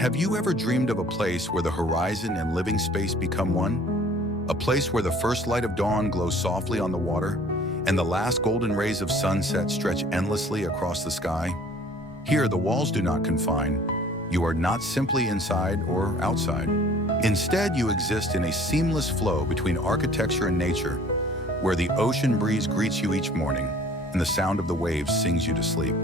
Have you ever dreamed of a place where the horizon and living space become one? A place where the first light of dawn glows softly on the water and the last golden rays of sunset stretch endlessly across the sky? Here, the walls do not confine. You are not simply inside or outside. Instead, you exist in a seamless flow between architecture and nature, where the ocean breeze greets you each morning and the sound of the waves sings you to sleep.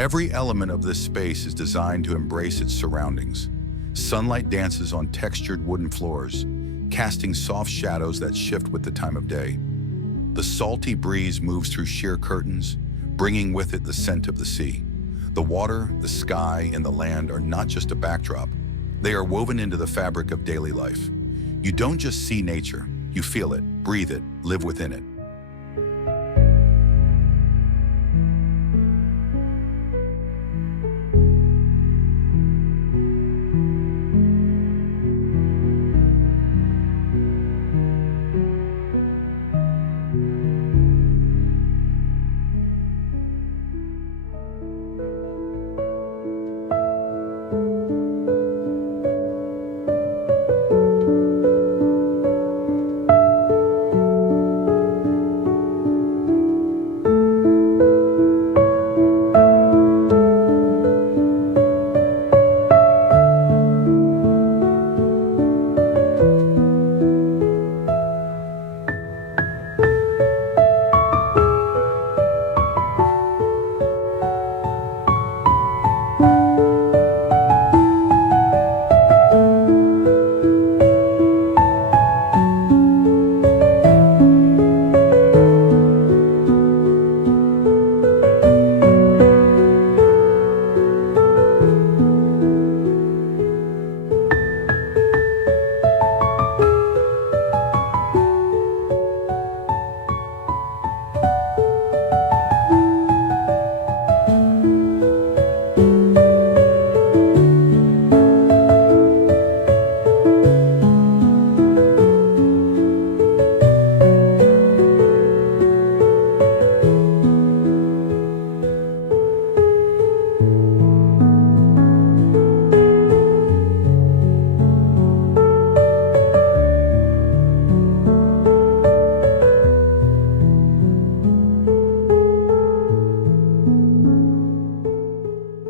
Every element of this space is designed to embrace its surroundings. Sunlight dances on textured wooden floors, casting soft shadows that shift with the time of day. The salty breeze moves through sheer curtains, bringing with it the scent of the sea. The water, the sky, and the land are not just a backdrop. They are woven into the fabric of daily life. You don't just see nature, you feel it, breathe it, live within it.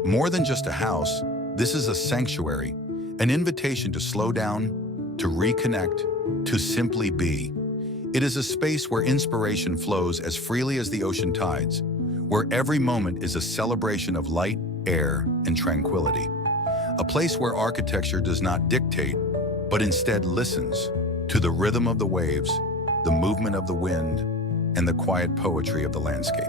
More than just a house, this is a sanctuary, an invitation to slow down, to reconnect, to simply be. It is a space where inspiration flows as freely as the ocean tides, where every moment is a celebration of light, air, and tranquility. A place where architecture does not dictate, but instead listens to the rhythm of the waves, the movement of the wind, and the quiet poetry of the landscape.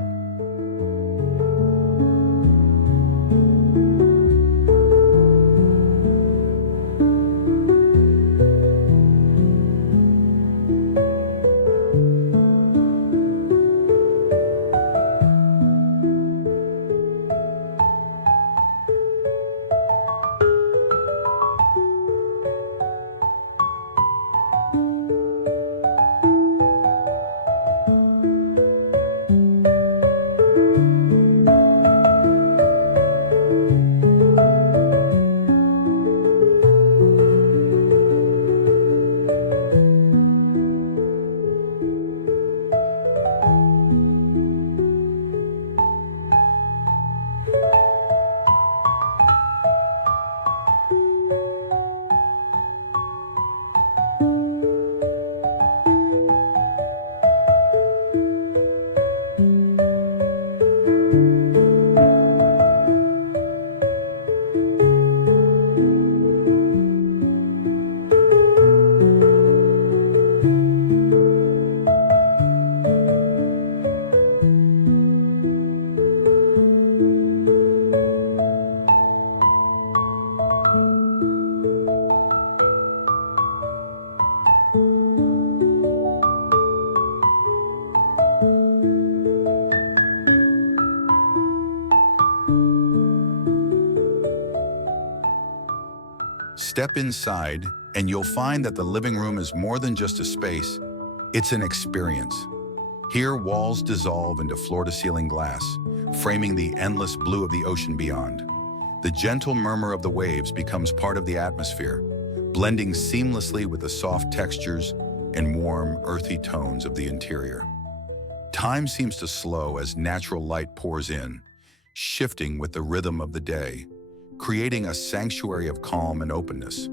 Step inside, and you'll find that the living room is more than just a space, it's an experience. Here, walls dissolve into floor-to-ceiling glass, framing the endless blue of the ocean beyond. The gentle murmur of the waves becomes part of the atmosphere, blending seamlessly with the soft textures and warm, earthy tones of the interior. Time seems to slow as natural light pours in, shifting with the rhythm of the day, creating a sanctuary of calm and openness.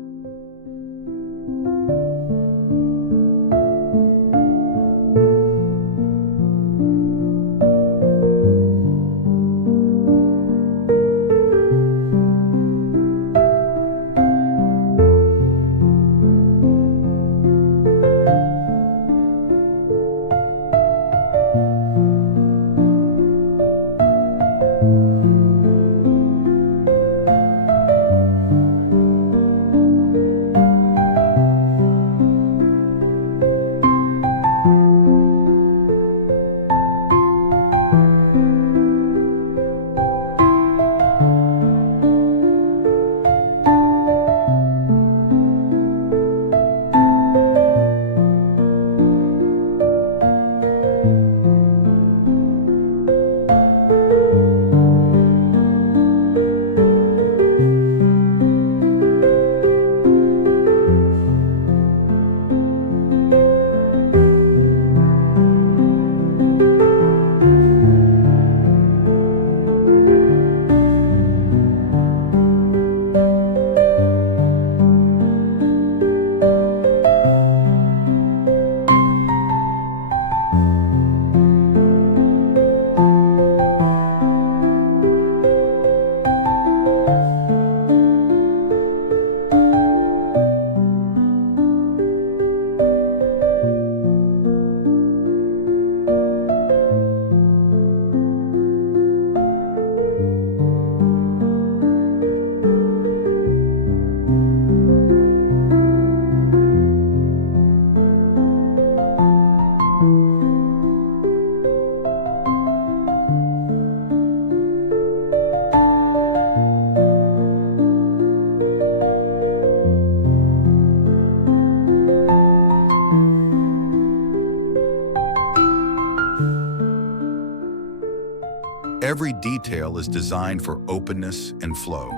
Every detail is designed for openness and flow.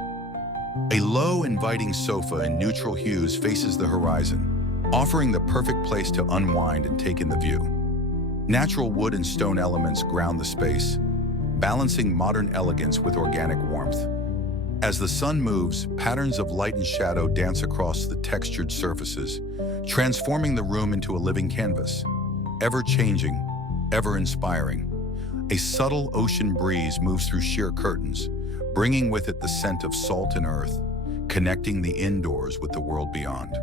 A low, inviting sofa in neutral hues faces the horizon, offering the perfect place to unwind and take in the view. Natural wood and stone elements ground the space, balancing modern elegance with organic warmth. As the sun moves, patterns of light and shadow dance across the textured surfaces, transforming the room into a living canvas, ever-changing, ever-inspiring. A subtle ocean breeze moves through sheer curtains, bringing with it the scent of salt and earth, connecting the indoors with the world beyond.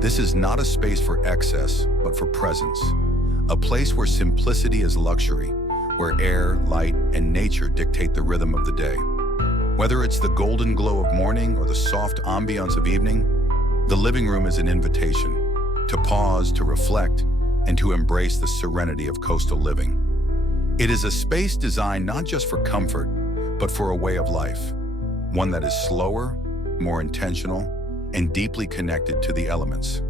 This is not a space for excess, but for presence. A place where simplicity is luxury, where air, light, and nature dictate the rhythm of the day. Whether it's the golden glow of morning or the soft ambiance of evening, the living room is an invitation to pause, to reflect, and to embrace the serenity of coastal living. It is a space designed not just for comfort, but for a way of life, one that is slower, more intentional, and deeply connected to the elements.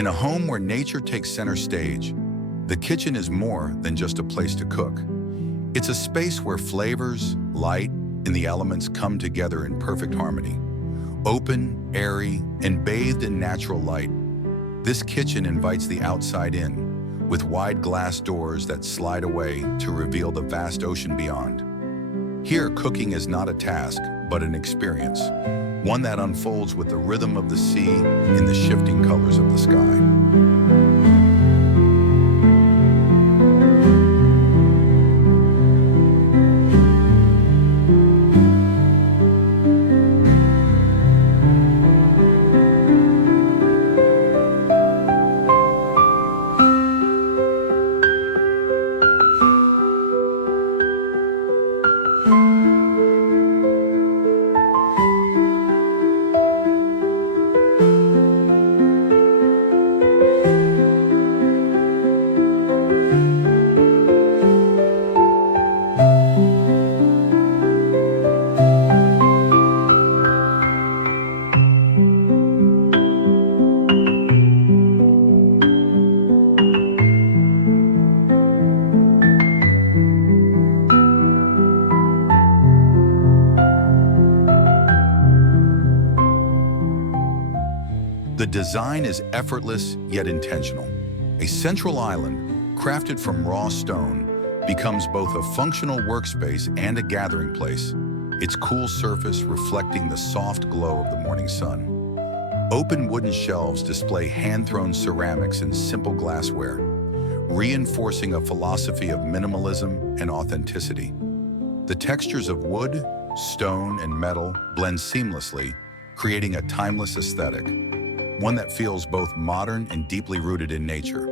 In a home where nature takes center stage, the kitchen is more than just a place to cook. It's a space where flavors, light, and the elements come together in perfect harmony. Open, airy, and bathed in natural light, this kitchen invites the outside in, with wide glass doors that slide away to reveal the vast ocean beyond. Here, cooking is not a task, but an experience, one that unfolds with the rhythm of the sea in the shifting colors of the sky. design is effortless yet intentional. A central island, crafted from raw stone, becomes both a functional workspace and a gathering place, its cool surface reflecting the soft glow of the morning sun. Open wooden shelves display hand-thrown ceramics and simple glassware, reinforcing a philosophy of minimalism and authenticity. The textures of wood, stone, and metal blend seamlessly, creating a timeless aesthetic, one that feels both modern and deeply rooted in nature.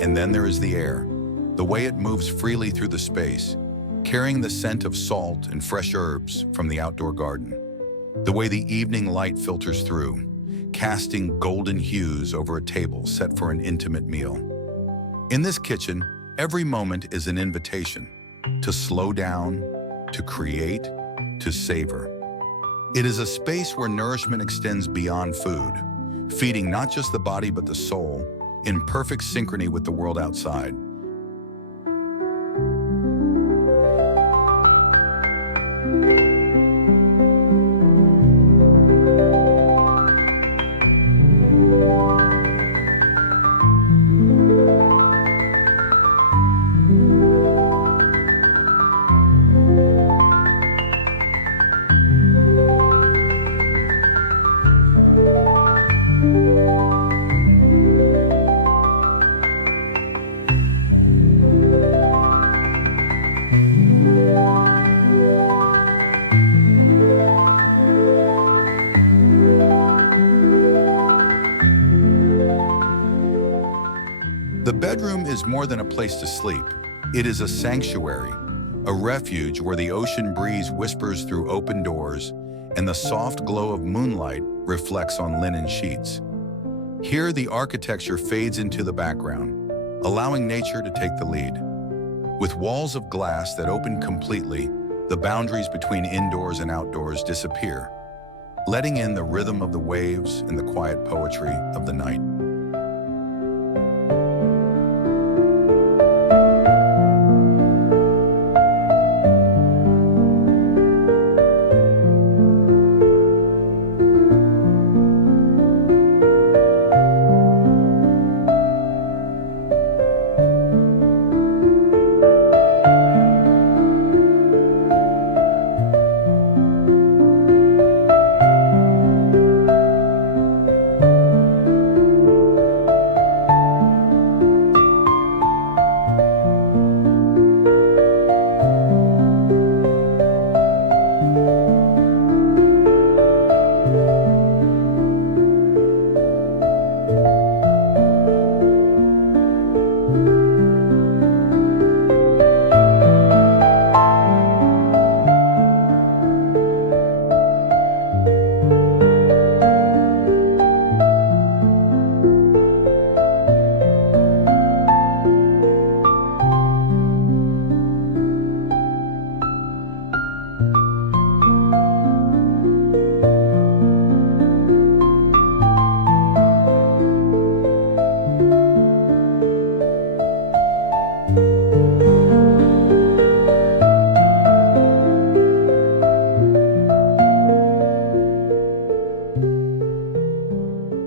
And then there is the air, the way it moves freely through the space, carrying the scent of salt and fresh herbs from the outdoor garden. The way the evening light filters through, casting golden hues over a table set for an intimate meal. In this kitchen, every moment is an invitation to slow down, to create, to savor. It is a space where nourishment extends beyond food, feeding not just the body but the soul, in perfect synchrony with the world outside. The bedroom is more than a place to sleep. It is a sanctuary, a refuge where the ocean breeze whispers through open doors and the soft glow of moonlight reflects on linen sheets. Here, the architecture fades into the background, allowing nature to take the lead. With walls of glass that open completely, the boundaries between indoors and outdoors disappear, letting in the rhythm of the waves and the quiet poetry of the night.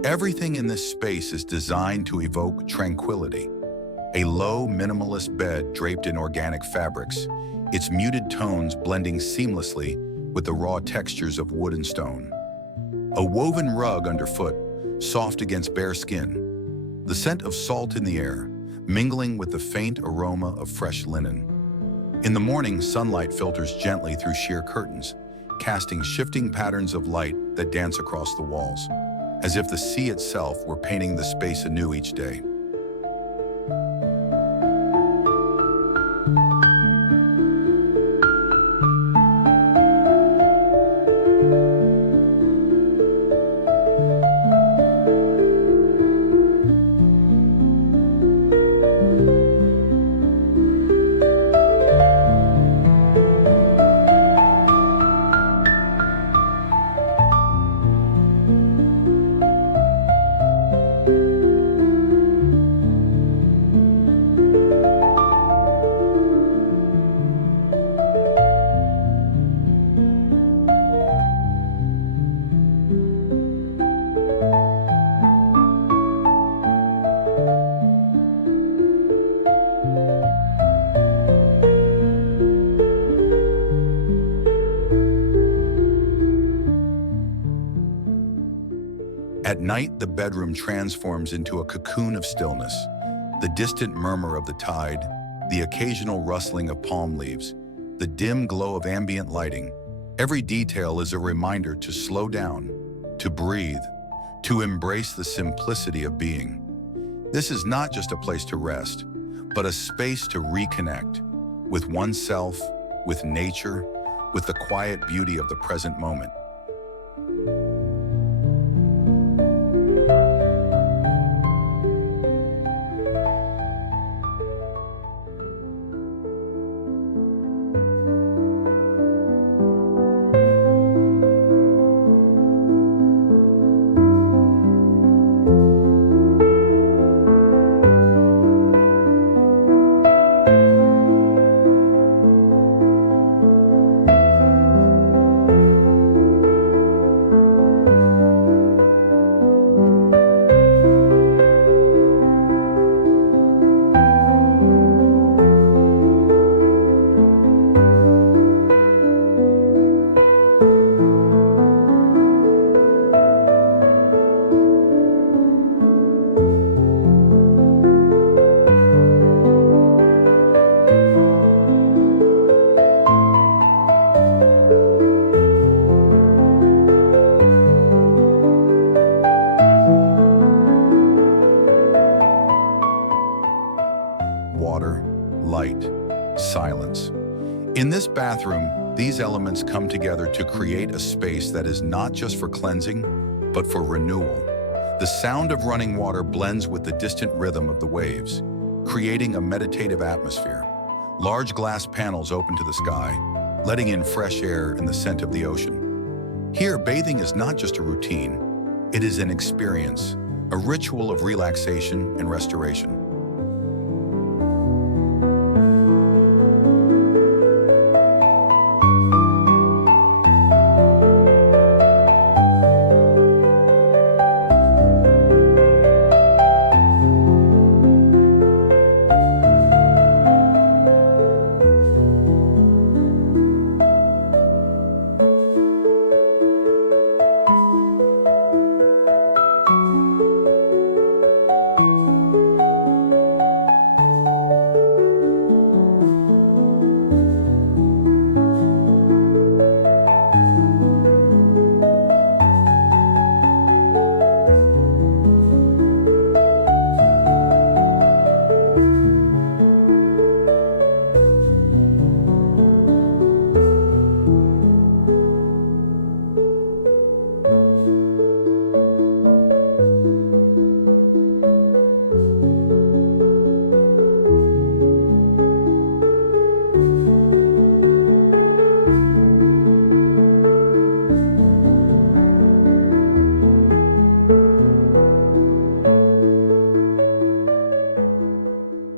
Everything in this space is designed to evoke tranquility. A low, minimalist bed draped in organic fabrics, its muted tones blending seamlessly with the raw textures of wood and stone. A woven rug underfoot, soft against bare skin. The scent of salt in the air, mingling with the faint aroma of fresh linen. In the morning, sunlight filters gently through sheer curtains, casting shifting patterns of light that dance across the walls, as if the sea itself were painting the space anew each day. At night, the bedroom transforms into a cocoon of stillness. The distant murmur of the tide, the occasional rustling of palm leaves, the dim glow of ambient lighting. Every detail is a reminder to slow down, to breathe, to embrace the simplicity of being. This is not just a place to rest, but a space to reconnect with oneself, with nature, with the quiet beauty of the present moment. Water, light, silence. In this bathroom, these elements come together to create a space that is not just for cleansing, but for renewal. The sound of running water blends with the distant rhythm of the waves, creating a meditative atmosphere. Large glass panels open to the sky, letting in fresh air and the scent of the ocean. Here, bathing is not just a routine, it is an experience, a ritual of relaxation and restoration.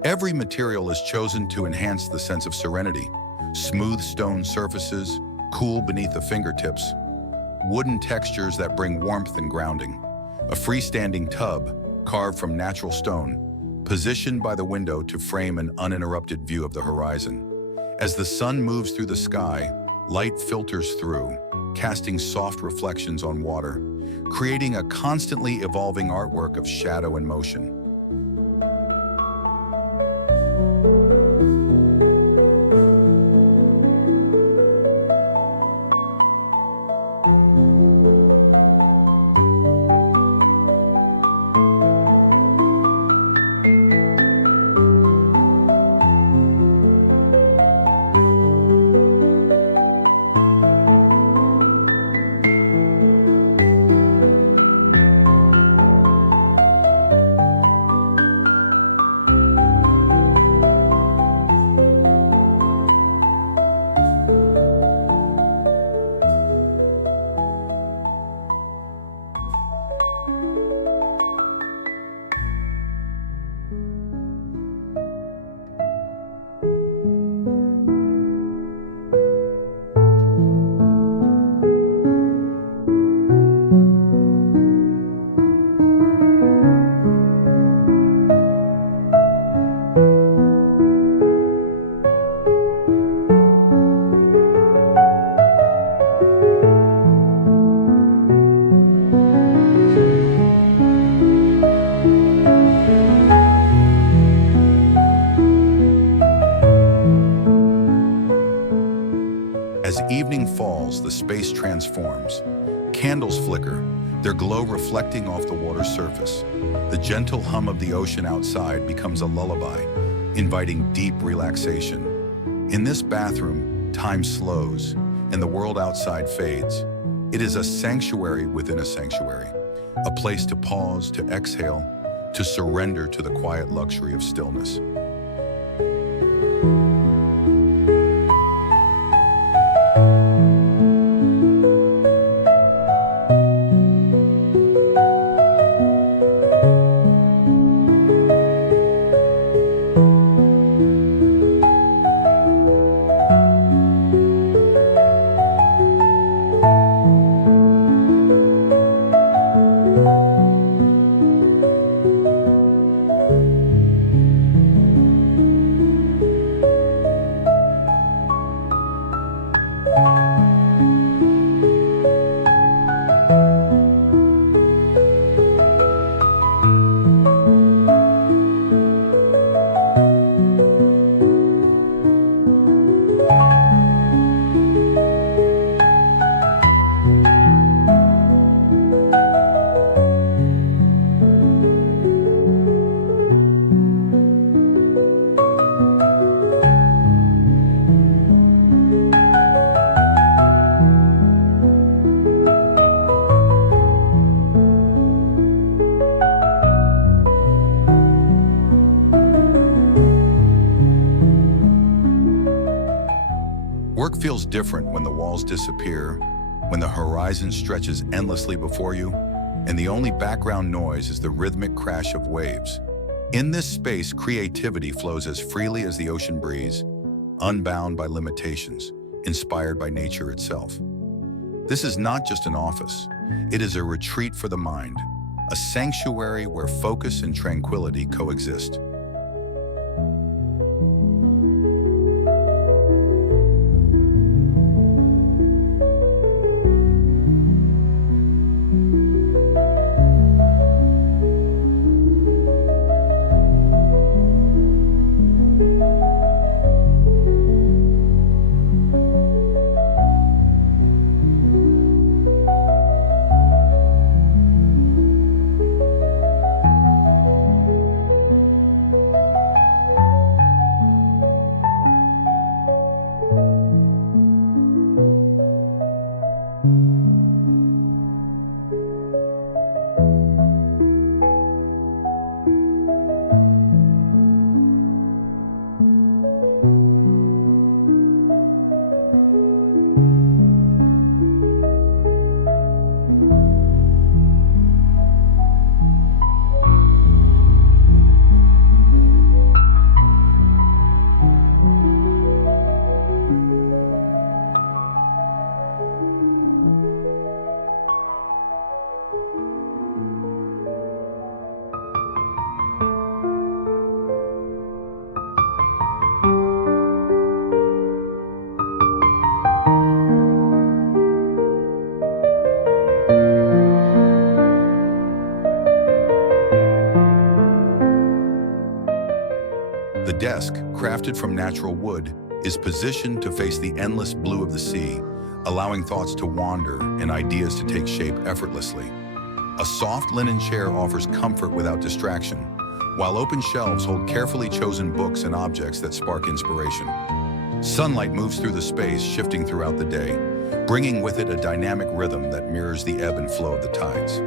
Every material is chosen to enhance the sense of serenity. Smooth stone surfaces, cool beneath the fingertips. Wooden textures that bring warmth and grounding. A freestanding tub, carved from natural stone, positioned by the window to frame an uninterrupted view of the horizon. As the sun moves through the sky, light filters through, casting soft reflections on water, creating a constantly evolving artwork of shadow and motion. walls, the space transforms. Candles flicker, their glow reflecting off the water's surface. The gentle hum of the ocean outside becomes a lullaby, inviting deep relaxation. In this bathroom, time slows, and the world outside fades. It is a sanctuary within a sanctuary, a place to pause, to exhale, to surrender to the quiet luxury of stillness. Work feels different when the walls disappear, when the horizon stretches endlessly before you, and the only background noise is the rhythmic crash of waves. In this space, creativity flows as freely as the ocean breeze, unbound by limitations, inspired by nature itself. This is not just an office. It is a retreat for the mind, a sanctuary where focus and tranquility coexist. The desk, crafted from natural wood, is positioned to face the endless blue of the sea, allowing thoughts to wander and ideas to take shape effortlessly. A soft linen chair offers comfort without distraction, while open shelves hold carefully chosen books and objects that spark inspiration. Sunlight moves through the space, shifting throughout the day, bringing with it a dynamic rhythm that mirrors the ebb and flow of the tides.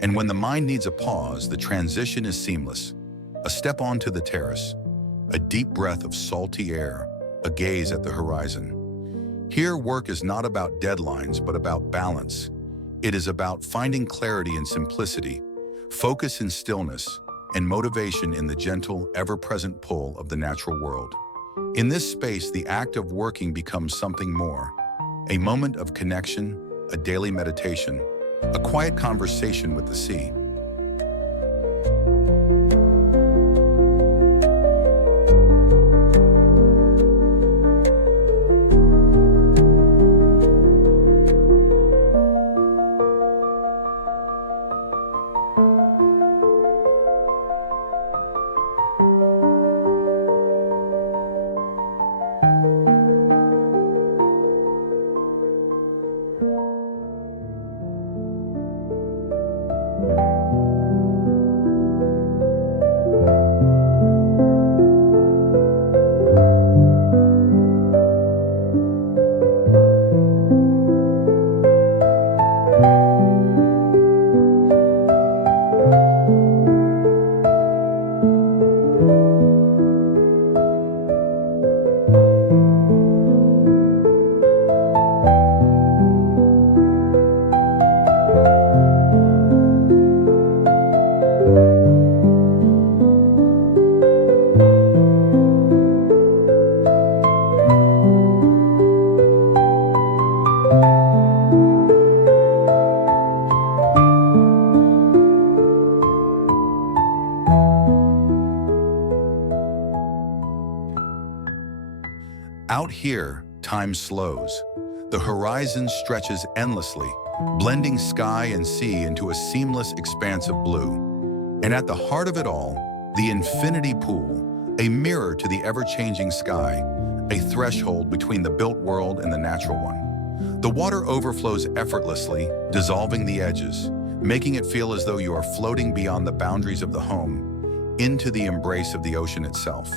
And when the mind needs a pause, the transition is seamless. A step onto the terrace, a deep breath of salty air, a gaze at the horizon. Here, work is not about deadlines, but about balance. It is about finding clarity in simplicity, focus in stillness, and motivation in the gentle, ever-present pull of the natural world. In this space, the act of working becomes something more, a moment of connection, a daily meditation, a quiet conversation with the sea. Out here, time slows. The horizon stretches endlessly, blending sky and sea into a seamless expanse of blue. And at the heart of it all, the infinity pool, a mirror to the ever-changing sky, a threshold between the built world and the natural one. The water overflows effortlessly, dissolving the edges, making it feel as though you are floating beyond the boundaries of the home, into the embrace of the ocean itself.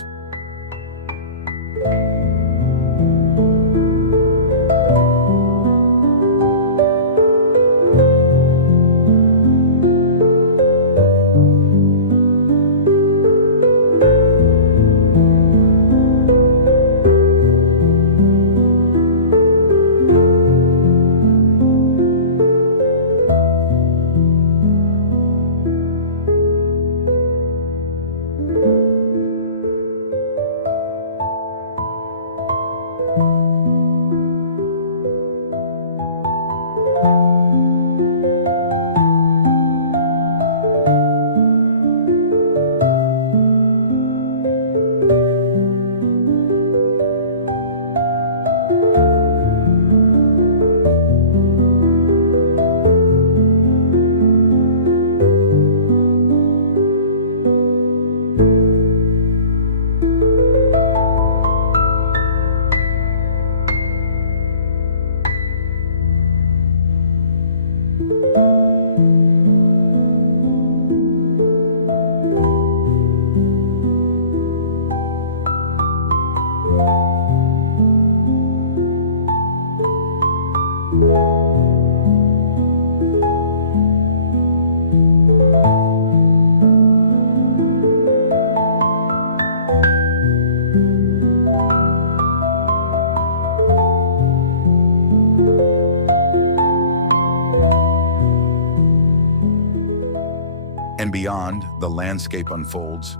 And beyond, the landscape unfolds,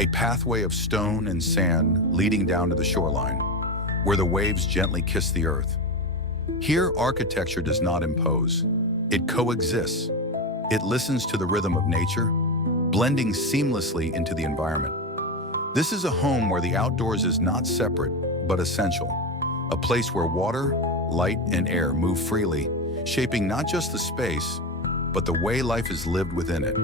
a pathway of stone and sand leading down to the shoreline, where the waves gently kiss the earth. Here, architecture does not impose. It coexists. It listens to the rhythm of nature, blending seamlessly into the environment. This is a home where the outdoors is not separate, but essential. A place where water, light, and air move freely, shaping not just the space, but the way life is lived within it.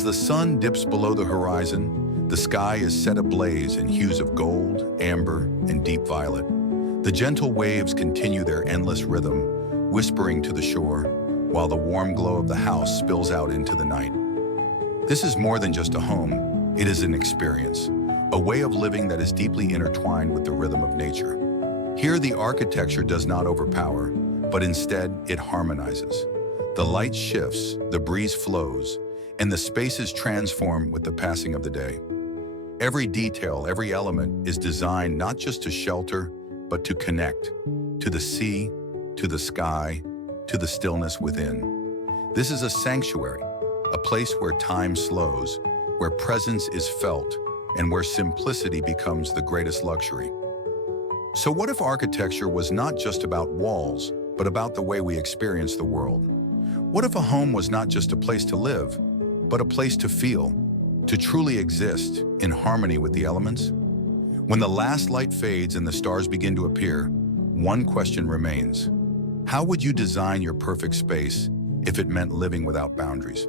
As the sun dips below the horizon, the sky is set ablaze in hues of gold, amber, and deep violet. The gentle waves continue their endless rhythm, whispering to the shore, while the warm glow of the house spills out into the night. This is more than just a home, it is an experience, a way of living that is deeply intertwined with the rhythm of nature. Here, the architecture does not overpower, but instead it harmonizes. The light shifts, the breeze flows, and the spaces transform with the passing of the day. Every detail, every element is designed not just to shelter, but to connect, to the sea, to the sky, to the stillness within. This is a sanctuary, a place where time slows, where presence is felt, and where simplicity becomes the greatest luxury. So what if architecture was not just about walls, but about the way we experience the world? What if a home was not just a place to live, but a place to feel, to truly exist in harmony with the elements? When the last light fades and the stars begin to appear, one question remains. How would you design your perfect space if it meant living without boundaries?